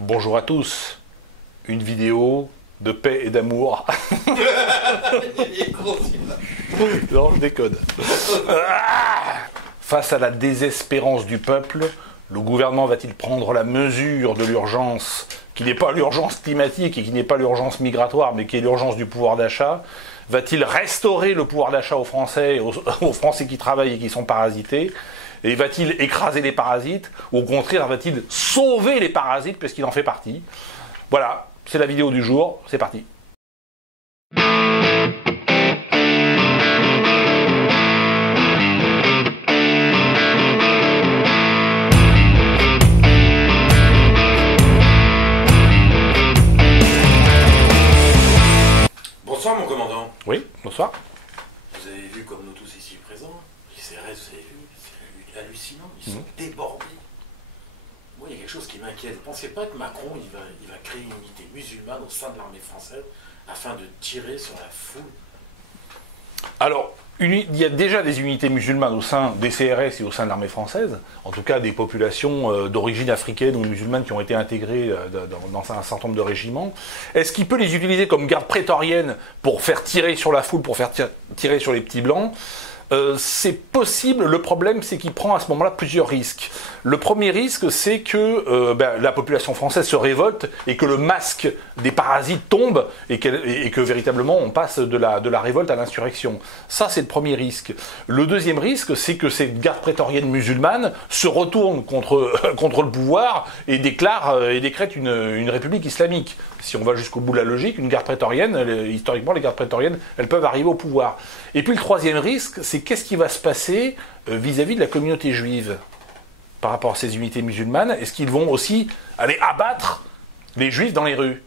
Bonjour à tous, une vidéo de paix et d'amour. Non, je déconne. Face à la désespérance du peuple, le gouvernement va-t-il prendre la mesure de l'urgence, qui n'est pas l'urgence climatique et qui n'est pas l'urgence migratoire, mais qui est l'urgence du pouvoir d'achat? Va-t-il restaurer le pouvoir d'achat aux Français, aux Français qui travaillent et qui sont parasités? Et va-t-il écraser les parasites? Ou au contraire, va-t-il sauver les parasites parce qu'il en fait partie? Voilà, c'est la vidéo du jour, c'est parti. Bonsoir mon commandant. Oui, bonsoir. Vous avez vu comme nous tous ici présents, les CRS, vous avez vu, c'est hallucinant, ils sont débordés. Moi il y a quelque chose qui m'inquiète. Vous ne pensez pas que Macron il va créer une unité musulmane au sein de l'armée française afin de tirer sur la foule? Alors, il y a déjà des unités musulmanes au sein des CRS et au sein de l'armée française, en tout cas des populations d'origine africaine ou musulmane qui ont été intégrées dans un certain nombre de régiments. Est-ce qu'il peut les utiliser comme garde prétorienne pour faire tirer sur la foule, pour faire tirer sur les petits blancs? C'est possible. Le problème, c'est qu'il prend à ce moment-là plusieurs risques. Le premier risque, c'est que la population française se révolte et que le masque des parasites tombe et que véritablement on passe de la révolte à l'insurrection. Ça, c'est le premier risque. Le deuxième risque, c'est que cette garde prétorienne musulmane se retourne contre le pouvoir et décrète une république islamique. Si on va jusqu'au bout de la logique, une garde prétorienne, historiquement, les gardes prétoriennes, elles peuvent arriver au pouvoir. Et puis le troisième risque, c'est qu'est-ce qui va se passer vis-à-vis de la communauté juive par rapport à ces unités musulmanes? Est-ce qu'ils vont aussi aller abattre les juifs dans les rues?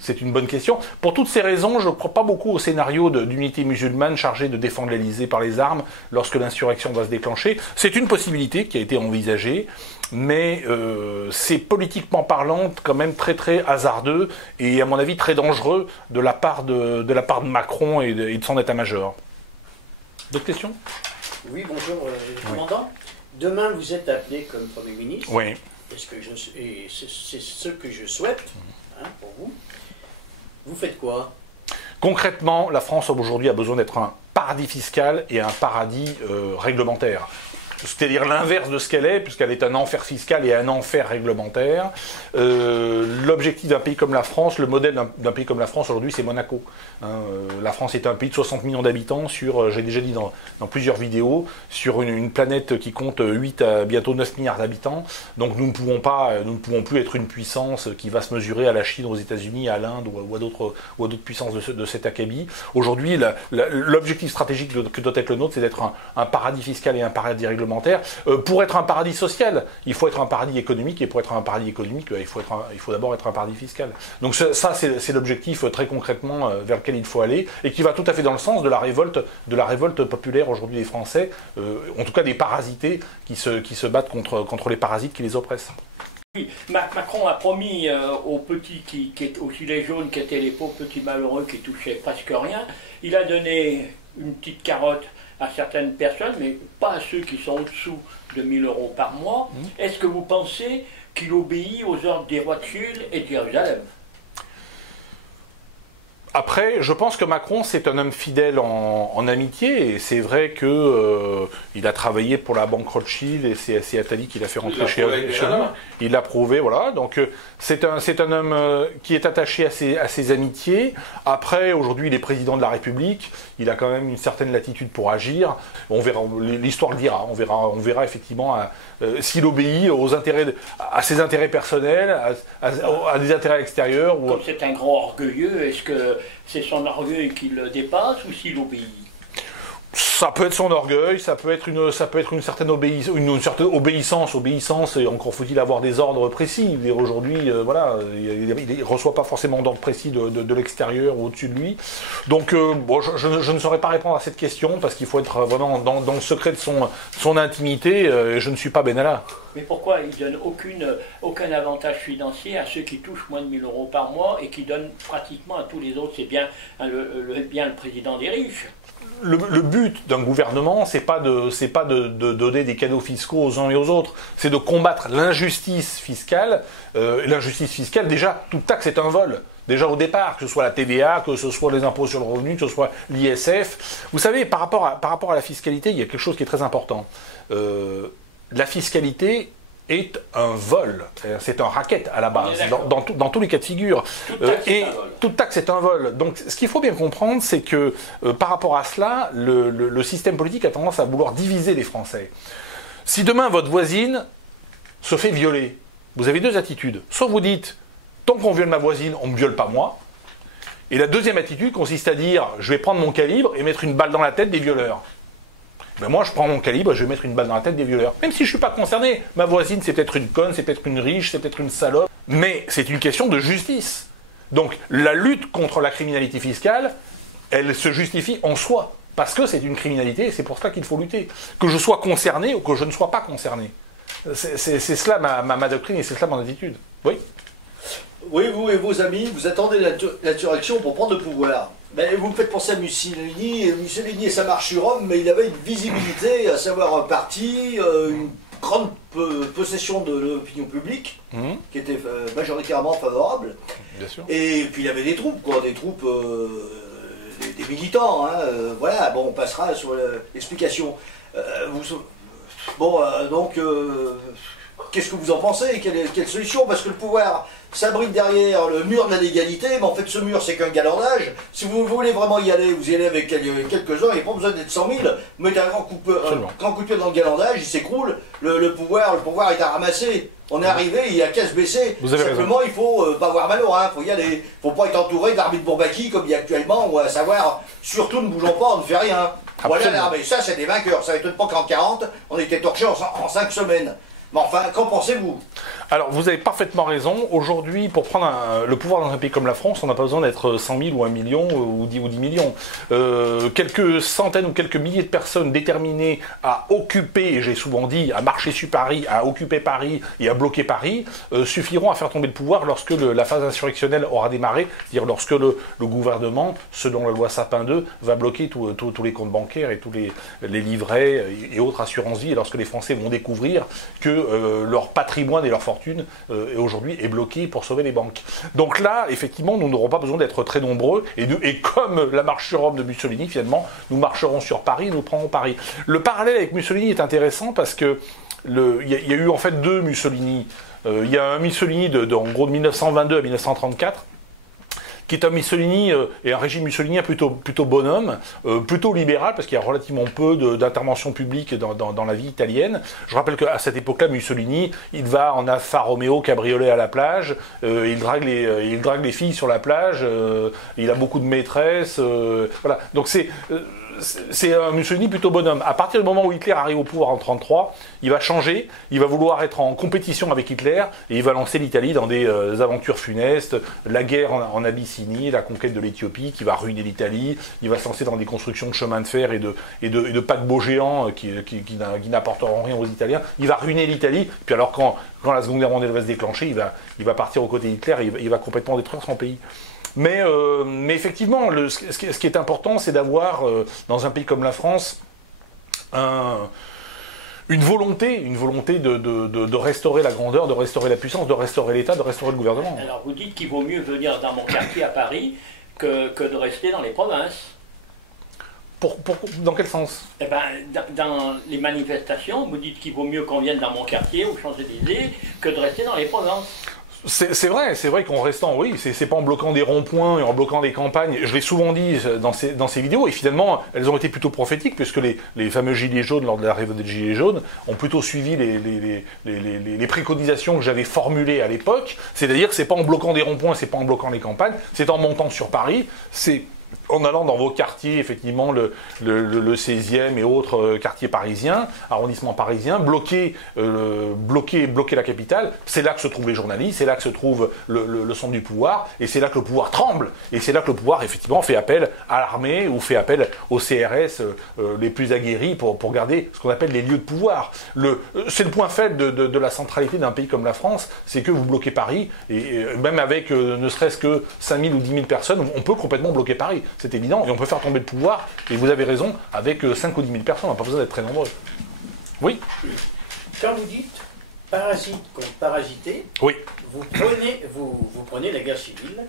C'est une bonne question. Pour toutes ces raisons, je ne crois pas beaucoup au scénario d'unité musulmane chargée de défendre l'Élysée par les armes lorsque l'insurrection va se déclencher. C'est une possibilité qui a été envisagée, mais c'est politiquement parlant quand même très très hasardeux et à mon avis très dangereux de la part de Macron et de son état-major. D'autres questions? Oui, bonjour, commandant. Demain, vous êtes appelé comme Premier ministre. Oui. Et c'est ce que je souhaite pour vous. Vous faites quoi? Concrètement, la France aujourd'hui a besoin d'être un paradis fiscal et un paradis réglementaire. C'est-à-dire l'inverse de ce qu'elle est, puisqu'elle est un enfer fiscal et un enfer réglementaire. L'objectif d'un pays comme la France, le modèle d'un pays comme la France aujourd'hui, c'est Monaco. La France est un pays de 60 millions d'habitants, j'ai déjà dit dans plusieurs vidéos, sur une planète qui compte 8 à bientôt 9 milliards d'habitants. Donc nous ne pouvons plus être une puissance qui va se mesurer à la Chine, aux États-Unis, à l'Inde ou à d'autres puissances de cet acabit. Aujourd'hui, l'objectif stratégique que doit être le nôtre, c'est d'être un paradis fiscal et un paradis réglementaire. Pour être un paradis social, il faut être un paradis économique, et pour être un paradis économique, il faut d'abord être un paradis fiscal. Donc ça, c'est l'objectif très concrètement vers lequel il faut aller, et qui va tout à fait dans le sens de la révolte populaire aujourd'hui des Français, en tout cas des parasités qui se battent contre les parasites qui les oppressent. Oui, Macron a promis aux petits aux gilets jaunes, qui étaient les pauvres petits malheureux qui touchaient presque rien, il a donné une petite carotte à certaines personnes, mais pas à ceux qui sont au-dessous de 1 000 € par mois. Est-ce que vous pensez qu'il obéit aux ordres des Rothschild et de Jérusalem? Après, je pense que Macron, c'est un homme fidèle en amitié, et c'est vrai qu'il a travaillé pour la banque Rothschild, et c'est Attali qui l'a fait rentrer chez lui. Il l'a prouvé, voilà. Donc c'est un homme qui est attaché à ses amitiés. Après, aujourd'hui, il est président de la République, il a quand même une certaine latitude pour agir. On verra, l'histoire le dira, on verra effectivement s'il obéit à ses intérêts personnels, à des intérêts extérieurs. Comme c'est un grand orgueilleux, est-ce que c'est son orgueil qui le dépasse ou s'il obéit? Ça peut être son orgueil, ça peut être une certaine obéissance, et encore faut-il avoir des ordres précis. Aujourd'hui, voilà, il ne reçoit pas forcément d'ordre précis de l'extérieur ou au-dessus de lui. Donc, bon, je ne saurais pas répondre à cette question, parce qu'il faut être vraiment dans le secret de son intimité, et je ne suis pas Benalla. Mais pourquoi il ne donne aucun avantage financier à ceux qui touchent moins de 1 000 € par mois et qui donnent pratiquement à tous les autres? C'est bien le président des riches. le but d'un gouvernement, c'est pas de donner des cadeaux fiscaux aux uns et aux autres, c'est de combattre l'injustice fiscale. L'injustice fiscale, déjà, toute taxe est un vol. Déjà au départ, que ce soit la TVA, que ce soit les impôts sur le revenu, que ce soit l'ISF. Vous savez, par rapport à la fiscalité, il y a quelque chose qui est très important. La fiscalité est un vol, c'est un racket à la base, dans tous les cas de figure. Toute taxe est un vol. Donc ce qu'il faut bien comprendre, c'est que par rapport à cela, le système politique a tendance à vouloir diviser les Français. Si demain votre voisine se fait violer, vous avez deux attitudes. Soit vous dites, tant qu'on viole ma voisine, on ne me viole pas moi. Et la deuxième attitude consiste à dire, je vais prendre mon calibre et mettre une balle dans la tête des violeurs. Ben moi, je prends mon calibre, je vais mettre une balle dans la tête des violeurs. Même si je ne suis pas concerné. Ma voisine, c'est peut-être une conne, c'est peut-être une riche, c'est peut-être une salope. Mais c'est une question de justice. Donc, la lutte contre la criminalité fiscale, elle se justifie en soi. Parce que c'est une criminalité et c'est pour ça qu'il faut lutter. Que je sois concerné ou que je ne sois pas concerné. C'est cela ma doctrine et c'est cela mon attitude. Oui. Oui, vous et vos amis, vous attendez l'insurrection pour prendre le pouvoir. Mais vous me faites penser à Mussolini. Mussolini et sa marche sur Rome, mais il avait une visibilité, à savoir un parti, une grande possession de l'opinion publique, qui était majoritairement favorable. Bien sûr. Et puis il avait des troupes, quoi, des troupes, des militants. Hein, voilà, bon, on passera sur l'explication. Donc, qu'est-ce que vous en pensez? Quelle solution? Parce que le pouvoir s'abrite derrière le mur de la légalité, mais en fait ce mur c'est qu'un galandage. Si vous voulez vraiment y aller, vous y allez avec quelques-uns, il n'y a pas besoin d'être 100 000, vous mettez un grand coup de pied dans le galandage, il s'écroule, le pouvoir est à ramasser. On est arrivé, il y a qu'à se baisser. Simplement, il faut pas avoir mal au rein, il faut y aller. Il ne faut pas être entouré d'arbitres Bourbaki comme il y a actuellement, ou à savoir, surtout ne bougeons pas, on ne fait rien. Voilà l'armée, ça c'est des vainqueurs. Ça ne m'étonne pas qu'en 40, on était torchés en 5 semaines. Mais enfin, qu'en pensez-vous? Alors, vous avez parfaitement raison. Aujourd'hui, pour prendre le pouvoir dans un pays comme la France, on n'a pas besoin d'être 100 000 ou 1 million ou 10 millions. Quelques centaines ou quelques milliers de personnes déterminées à occuper, et j'ai souvent dit, à marcher sur Paris, à occuper Paris et à bloquer Paris, suffiront à faire tomber le pouvoir lorsque la phase insurrectionnelle aura démarré, c'est-à-dire lorsque le gouvernement, selon la loi Sapin 2, va bloquer tous les comptes bancaires et tous les livrets et autres assurances-vie, et lorsque les Français vont découvrir que leur patrimoine et leur fortune aujourd'hui est bloqué pour sauver les banques. Donc là, effectivement, nous n'aurons pas besoin d'être très nombreux, et comme la marche sur Rome de Mussolini, finalement, nous marcherons sur Paris, nous prendrons Paris. Le parallèle avec Mussolini est intéressant parce que il y a eu en fait deux Mussolini. Il y a un Mussolini en gros de 1922 à 1934, qui est un Mussolini et un régime mussolinien plutôt bonhomme, plutôt libéral, parce qu'il y a relativement peu d'intervention publique dans la vie italienne. Je rappelle qu'à cette époque-là, Mussolini, il va en Alfa Romeo cabriolet à la plage, il drague les filles sur la plage, il a beaucoup de maîtresses, voilà. Donc c'est un Mussolini plutôt bonhomme. À partir du moment où Hitler arrive au pouvoir en 1933, il va changer, il va vouloir être en compétition avec Hitler, et il va lancer l'Italie dans des aventures funestes, la guerre en Abyssinie, la conquête de l'Éthiopie, qui va ruiner l'Italie, il va se lancer dans des constructions de chemins de fer et de paquebots géants qui n'apporteront rien aux Italiens, il va ruiner l'Italie, puis alors quand la Seconde Guerre mondiale va se déclencher, il va partir aux côtés d'Hitler, et il va complètement détruire son pays. Mais effectivement, ce qui est important, c'est d'avoir, dans un pays comme la France, une volonté de restaurer la grandeur, de restaurer la puissance, de restaurer l'État, de restaurer le gouvernement. Alors vous dites qu'il vaut mieux venir dans mon quartier à Paris que de rester dans les provinces. Dans quel sens? Eh ben, dans les manifestations, vous dites qu'il vaut mieux qu'on vienne dans mon quartier, aux Champs-Élysées, que de rester dans les provinces. C'est vrai qu'en restant, oui, c'est pas en bloquant des ronds-points et en bloquant des campagnes. Je l'ai souvent dit dans ces vidéos, et finalement, elles ont été plutôt prophétiques, puisque les fameux gilets jaunes, lors de la révolte des gilets jaunes, ont plutôt suivi les préconisations que j'avais formulées à l'époque. C'est-à-dire que c'est pas en bloquant des ronds-points, c'est pas en bloquant les campagnes, c'est en montant sur Paris, c'est en allant dans vos quartiers, effectivement, le 16e et autres quartiers parisiens, arrondissements parisiens, bloquer la capitale, c'est là que se trouvent les journalistes, c'est là que se trouve le centre du pouvoir, et c'est là que le pouvoir tremble, et c'est là que le pouvoir, effectivement, fait appel à l'armée, ou fait appel aux CRS les plus aguerris pour garder ce qu'on appelle les lieux de pouvoir. C'est le point faible de la centralité d'un pays comme la France, c'est que vous bloquez Paris, et même avec ne serait-ce que 5 000 ou 10 000 personnes, on peut complètement bloquer Paris. c'est évident, et on peut faire tomber le pouvoir, et vous avez raison, avec 5 ou 10 000 personnes, on n'a pas besoin d'être très nombreux. Oui. Quand vous dites parasite contre parasité, Oui. vous prenez la guerre civile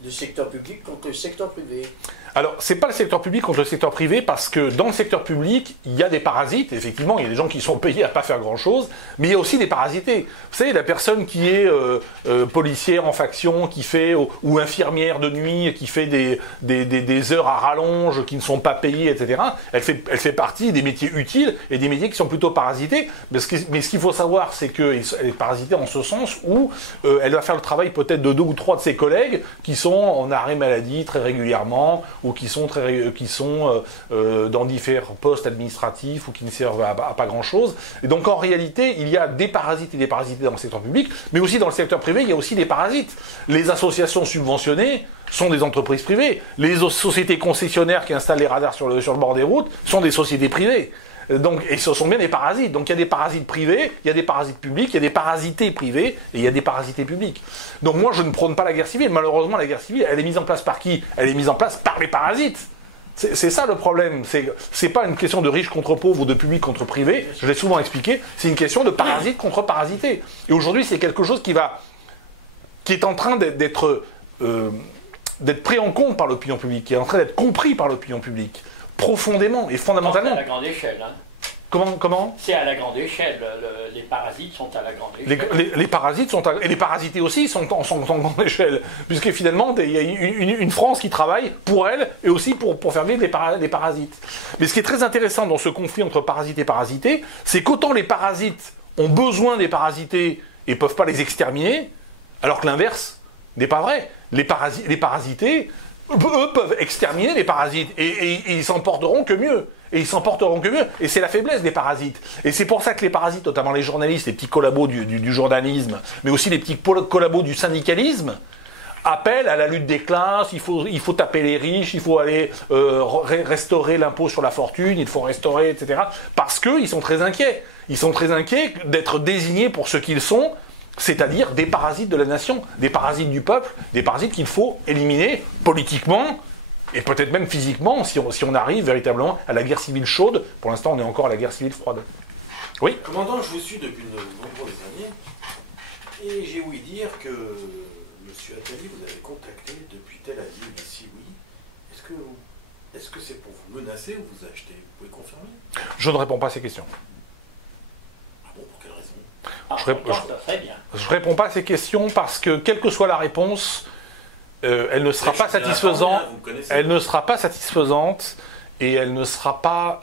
du secteur public contre le secteur privé. Alors, c'est pas le secteur public contre le secteur privé, parce que dans le secteur public, il y a des parasites, effectivement, il y a des gens qui sont payés à pas faire grand-chose, mais il y a aussi des parasités. Vous savez, la personne qui est policière en faction, qui fait, ou infirmière de nuit, qui fait des heures à rallonge, qui ne sont pas payées, etc., elle fait partie des métiers utiles et des métiers qui sont plutôt parasités. Mais ce qu'il faut savoir, c'est qu'elle est parasitée en ce sens où elle va faire le travail peut-être de 2 ou 3 de ses collègues qui sont en arrêt maladie très régulièrement, ou qui sont dans différents postes administratifs ou qui ne servent à pas grand-chose. Et donc en réalité, il y a des parasites et des parasités dans le secteur public, mais aussi dans le secteur privé, il y a aussi des parasites. Les associations subventionnées sont des entreprises privées. Les sociétés concessionnaires qui installent les radars sur le bord des routes sont des sociétés privées. Donc, et ce sont bien des parasites. Donc il y a des parasites privés, il y a des parasites publics, il y a des parasités privés et il y a des parasités publics. Donc moi je ne prône pas la guerre civile. Malheureusement la guerre civile, elle est mise en place par qui? Elle est mise en place par les parasites. C'est ça le problème. C'est pas une question de riches contre pauvres ou de public contre privé. Je l'ai souvent expliqué. C'est une question de parasites contre parasités. Et aujourd'hui c'est quelque chose qui est en train d'être pris en compte par l'opinion publique, qui est en train d'être compris par l'opinion publique. Profondément et fondamentalement. C'est à la grande échelle. Hein. Comment? C'est à la grande échelle. Les parasites sont à la grande échelle. Les parasites sont et les parasités aussi sont en grande échelle, puisque finalement il y a une France qui travaille pour elle et aussi pour faire vivre les parasites. Mais ce qui est très intéressant dans ce conflit entre parasites et parasités, c'est qu'autant les parasites ont besoin des parasités et peuvent pas les exterminer, alors que l'inverse n'est pas vrai. Les parasités, eux peuvent exterminer les parasites et ils s'en porteront que mieux. Et c'est la faiblesse des parasites. Et c'est pour ça que les parasites, notamment les journalistes, les petits collabos du journalisme, mais aussi les petits collabos du syndicalisme, appellent à la lutte des classes. Il faut taper les riches, il faut aller restaurer l'impôt sur la fortune, il faut restaurer, etc. Parce qu'ils sont très inquiets. Ils sont très inquiets d'être désignés pour ce qu'ils sont, c'est-à-dire des parasites de la nation, des parasites du peuple, des parasites qu'il faut éliminer politiquement et peut-être même physiquement si on arrive véritablement à la guerre civile chaude. Pour l'instant, on est encore à la guerre civile froide. Oui. Commandant, je vous suis depuis de nombreuses années et j'ai ouï dire que M. Attali vous avez contacté depuis Tel Aviv. Et si oui, est-ce que c'est pour vous menacer ou vous acheter? Vous pouvez confirmer? Je ne réponds pas à ces questions. Ah bon, pour quelle raison? Je réponds pas à ces questions parce que, quelle que soit la réponse, elle ne sera pas satisfaisante. Elle ne sera pas satisfaisante et elle ne sera pas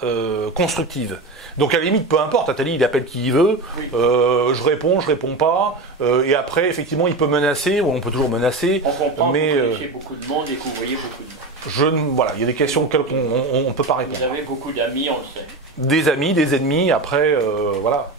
constructive. Donc à la limite, peu importe. Attali, il appelle qui il veut. Oui. Je réponds pas. Et après, effectivement, il peut menacer ou on peut toujours menacer. On comprend que vous connaissez beaucoup de monde et que vous voyez beaucoup de monde. Voilà, il y a des questions auxquelles on ne peut pas répondre. Vous avez beaucoup d'amis, on le sait. Des amis, des ennemis. Après, voilà.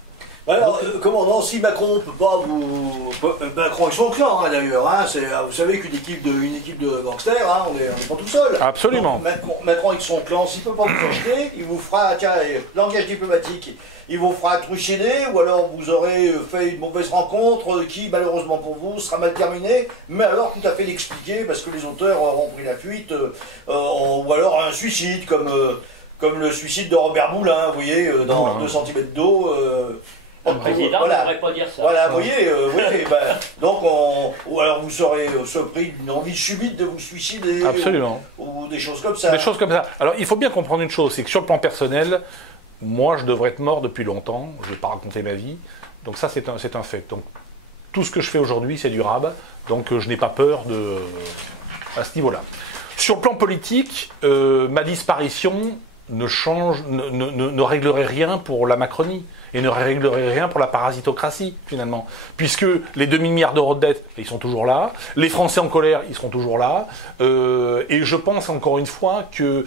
Alors, commandant, si Macron peut pas vous... Macron et son clan, hein, d'ailleurs, hein, vous savez qu'une équipe de gangsters, hein, on n'est pas tout seul. Absolument. Donc, Macron et son clan, s'il peut pas vous acheter, il vous fera, tiens, langage diplomatique, il vous fera trucider, ou alors vous aurez fait une mauvaise rencontre qui, malheureusement pour vous, sera mal terminée, mais alors tout à fait l'expliquer, parce que les auteurs auront pris la fuite, ou alors un suicide, comme le suicide de Robert Moulin, vous voyez, dans 2 cm d'eau... Le président ne devrait pas dire ça. Voilà, vous voyez, donc ou alors vous serez surpris d'une envie subite de vous suicider. Absolument. Ou des choses comme ça. Des choses comme ça. Alors il faut bien comprendre une chose, c'est que sur le plan personnel, moi je devrais être mort depuis longtemps, je ne vais pas raconter ma vie, donc ça c'est un fait. Donc tout ce que je fais aujourd'hui c'est durable, donc je n'ai pas peur à ce niveau-là. Sur le plan politique, ma disparition ne réglerait rien pour la Macronie et ne réglerait rien pour la parasitocratie finalement, puisque les 2 000 milliards d'euros de dette, ils sont toujours là, les Français en colère, ils seront toujours là, et je pense encore une fois que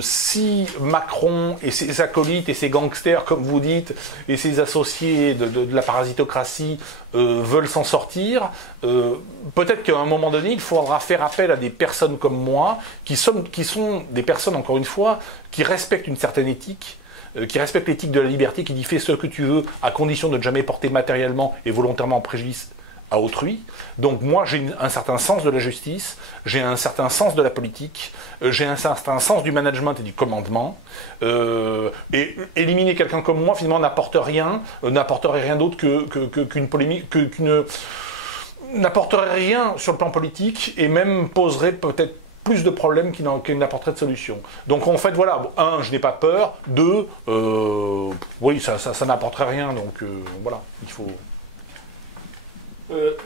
si Macron et ses acolytes et ses gangsters, comme vous dites, et ses associés de la parasitocratie veulent s'en sortir, peut-être qu'à un moment donné, il faudra faire appel à des personnes comme moi, qui sont des personnes, encore une fois, qui respectent une certaine éthique, qui respectent l'éthique de la liberté, qui dit fais ce que tu veux, à condition de ne jamais porter matériellement et volontairement préjudice à autrui. Donc moi, j'ai un certain sens de la justice, j'ai un certain sens de la politique, j'ai un certain sens du management et du commandement. Et éliminer quelqu'un comme moi, finalement, n'apporterait rien d'autre qu'une polémique, n'apporterait rien sur le plan politique et même poserait peut-être plus de problèmes qu'il n'apporterait de solutions. Donc en fait, voilà, un, je n'ai pas peur, deux, oui, ça n'apporterait rien, donc voilà, il faut...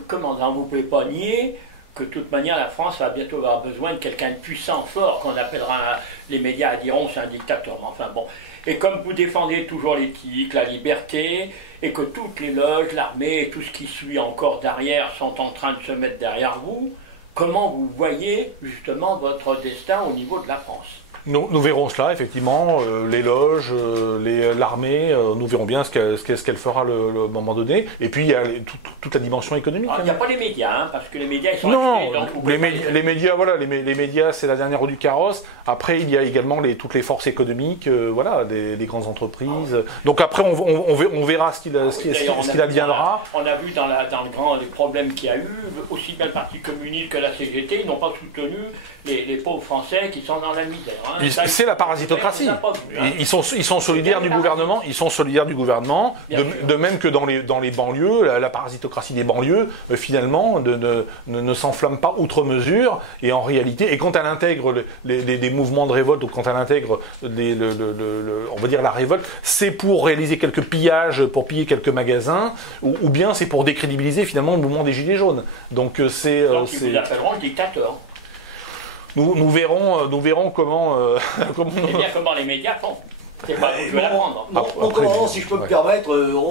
Commandant, vous ne pouvez pas nier que de toute manière la France va bientôt avoir besoin de quelqu'un de puissant, fort, qu'on appellera, les médias diront c'est un dictateur, mais enfin bon. Et comme vous défendez toujours l'éthique, la liberté, et que toutes les loges, l'armée et tout ce qui suit encore derrière sont en train de se mettre derrière vous, comment vous voyez justement votre destin au niveau de la France? Nous verrons cela, effectivement, les loges, l'armée, nous verrons bien ce qu'elle fera le moment donné. Et puis, il y a toute la dimension économique. Il n'y a pas les médias, hein, parce que les médias, ils sont non, achetés, donc les médias, voilà, les médias, c'est la dernière roue du carrosse. Après, il y a également toutes les forces économiques, voilà, les grandes entreprises. Donc après, on verra ce qu'il adviendra. On a vu dans les problèmes qu'il y a eu, aussi bien le Parti communiste que la CGT, ils n'ont pas soutenu les pauvres Français qui sont dans la misère. Hein. C'est la parasitocratie. Ils sont solidaires du gouvernement. Ils sont solidaires du gouvernement. De même que dans les banlieues, la parasitocratie des banlieues, finalement, ne s'enflamme pas outre mesure. Et en réalité, et quand elle intègre des mouvements de révolte ou quand elle intègre, on va dire la révolte, c'est pour réaliser quelques pillages, pour piller quelques magasins, ou bien c'est pour décrédibiliser finalement le mouvement des Gilets jaunes. Donc ils vous appelleront le dictateur. Nous verrons comment... comment les médias font. C'est pas vous l'apprendre. Mon commandant, si je peux me permettre,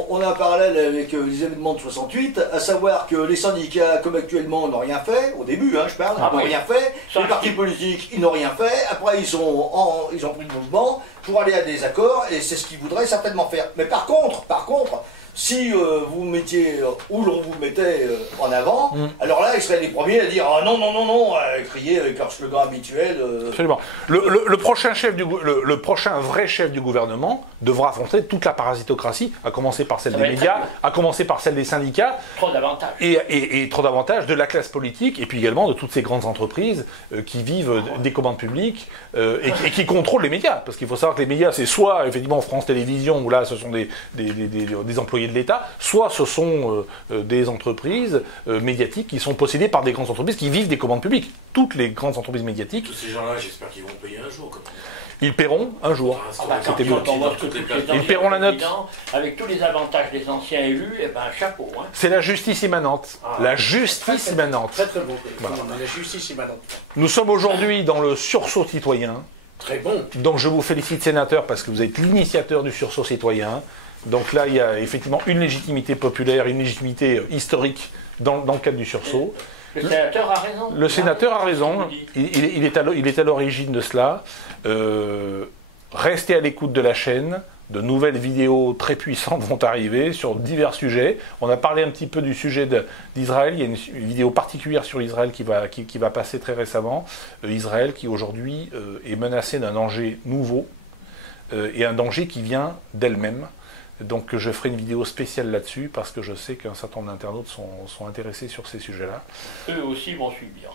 on a un parallèle avec les événements de 68, à savoir que les syndicats, comme actuellement, n'ont rien fait, au début, je parle, n'ont rien fait, les partis politiques, ils n'ont rien fait, après ils ont pris le mouvement pour aller à des accords, et c'est ce qu'ils voudraient certainement faire. Mais par contre, si vous mettiez, où l'on vous mettait en avant, alors là, ils seraient les premiers à dire « non », à crier avec leur slogan habituel. Absolument. Le prochain vrai chef du gouvernement devra affronter toute la parasitocratie, à commencer par celle des médias, à commencer par celle des syndicats. Trop d'avantages. Et trop d'avantages de la classe politique, et puis également de toutes ces grandes entreprises qui vivent des commandes publiques et qui contrôlent les médias. Parce qu'il faut savoir que les médias, c'est soit, effectivement, France Télévisions, où là, ce sont des employés de l'État, soit ce sont des entreprises médiatiques qui sont possédées par des grandes entreprises qui vivent des commandes publiques. Toutes les grandes entreprises médiatiques. Tous ces gens-là, j'espère qu'ils vont payer un jour. Ils paieront un jour. C'était beau. Ils paieront la note. Avec tous les avantages des anciens élus, chapeau. Hein. C'est la justice immanente. La justice immanente. Très très bon. Voilà. La justice immanente. Nous sommes aujourd'hui dans le sursaut citoyen. Très bon. Donc je vous félicite, sénateur, parce que vous êtes l'initiateur du sursaut citoyen. Donc là, il y a effectivement une légitimité populaire, une légitimité historique dans le cadre du sursaut. Le sénateur a raison. Le sénateur a raison. Il est à l'origine de cela. Restez à l'écoute de la chaîne. De nouvelles vidéos très puissantes vont arriver sur divers sujets. On a parlé un petit peu du sujet d'Israël. Il y a une vidéo particulière sur Israël qui va passer très récemment. Israël qui aujourd'hui est menacé d'un danger nouveau et un danger qui vient d'elle-même. Donc je ferai une vidéo spéciale là-dessus parce que je sais qu'un certain nombre d'internautes sont intéressés sur ces sujets-là. Eux aussi vont subir.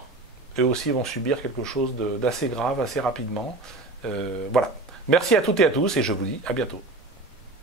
Eux aussi vont subir quelque chose d'assez grave, assez rapidement. Voilà. Merci à toutes et à tous et je vous dis à bientôt.